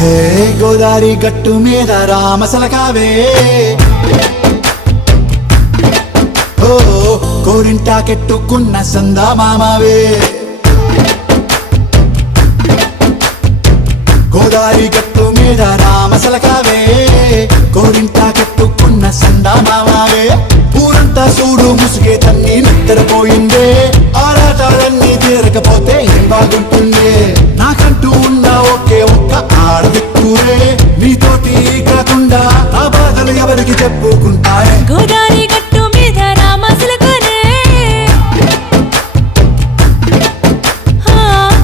హే గోదారి గట్టు మీద రామసలకావే ఓ కోరింటాకెట్టుకున్న సందా మామావే గోదారి గట్టు మీద రామసలకావే కోరింటాకెట్టుకున్న సందా మామావే ఊరంతా చూడు ముసుగే తన్ని నిద్రపోయిందే ఆరాటాలన్నీ తీరకపోతే ఏం బాగుంటుందే నాకంటూ ఉన్న ఒకే ఒక్క ఆడదిక్కురే నీతోటి కాకుండా ఆ బాధలు ఎవరికి చెప్పుకుంటారే గోదారి గట్టు మీద రామసలకనే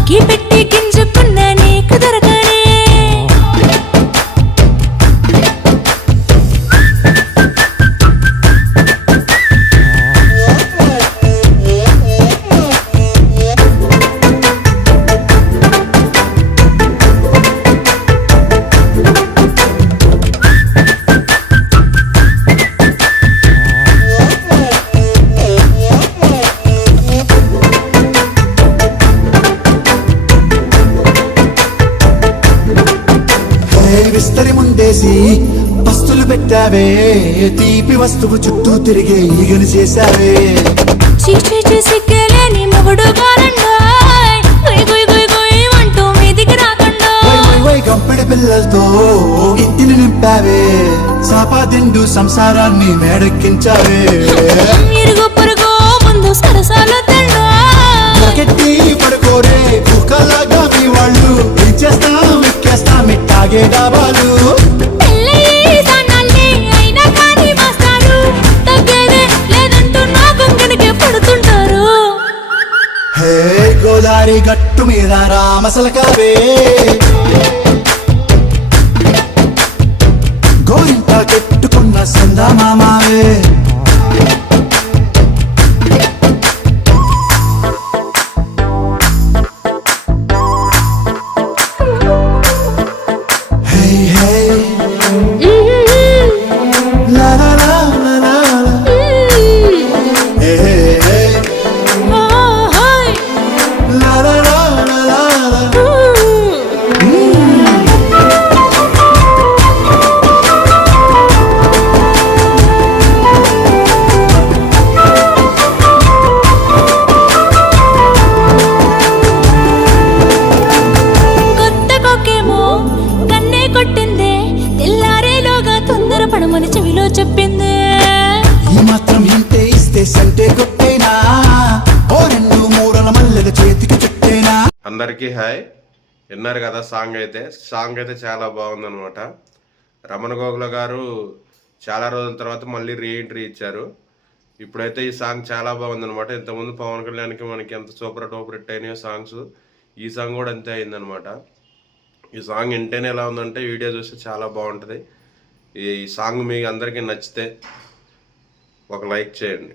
కీ పెట్టి గింజుకున్న నీకు దొరకనే విస్తరి ముందేసి పస్తులు పెట్టావే తీపి వస్తువు చుట్టూ తిరిగే ఈగలు చేశావే చీచి సిగ్గలేని మొగుడు గారండాయ్ గుయ్ గుయ్ గుయ్ గుయ్ అంటూ మీదికి రాకండా గంపెడి పిల్లలతో ఇంటిని నింపావే సాపాదిండు సంసారాన్ని మేడెక్కించావే ఇరుగు పొరుగు ముందు సరసాలు గట్టి పడుకోరే కుక్కలాగా మీ వాళ్ళు ఏం చేస్తాం ఎక్కేస్తాం ఇట్టాగే డాబాలు హే గోదారి గట్టు మీద రామసలకావే గోరింట కెట్టుకున్న సందా మామావే చెప్పింది ఈ మాత్రం ఇంటే ఇస్తే సంటే కొట్టేనా ఓ రెండు మూరల మల్లెల చేతికి చుట్టేనా. అందరికీ హాయ్. విన్నారు కదా సాంగ్ అయితే చాలా బాగుందనమాట. రమణ గోగుల గారు చాలా రోజుల తర్వాత మళ్ళీ రీఎంట్రీ ఇచ్చారు. ఇప్పుడైతే ఈ సాంగ్ చాలా బాగుందనమాట. ఇంతకుముందు పవన్ కళ్యాణ్కి మనకి ఎంత సూపర్ టూపర్ హిట్ అయినాయో సాంగ్స్, ఈ సాంగ్ కూడా అంతే అయిందనమాట. ఈ సాంగ్ వింటేనే ఎలా ఉందంటే వీడియో చూస్తే చాలా బాగుంటుంది. ఈ సాంగ్ మీకు అందరికీ నచ్చితే ఒక లైక్ చేయండి.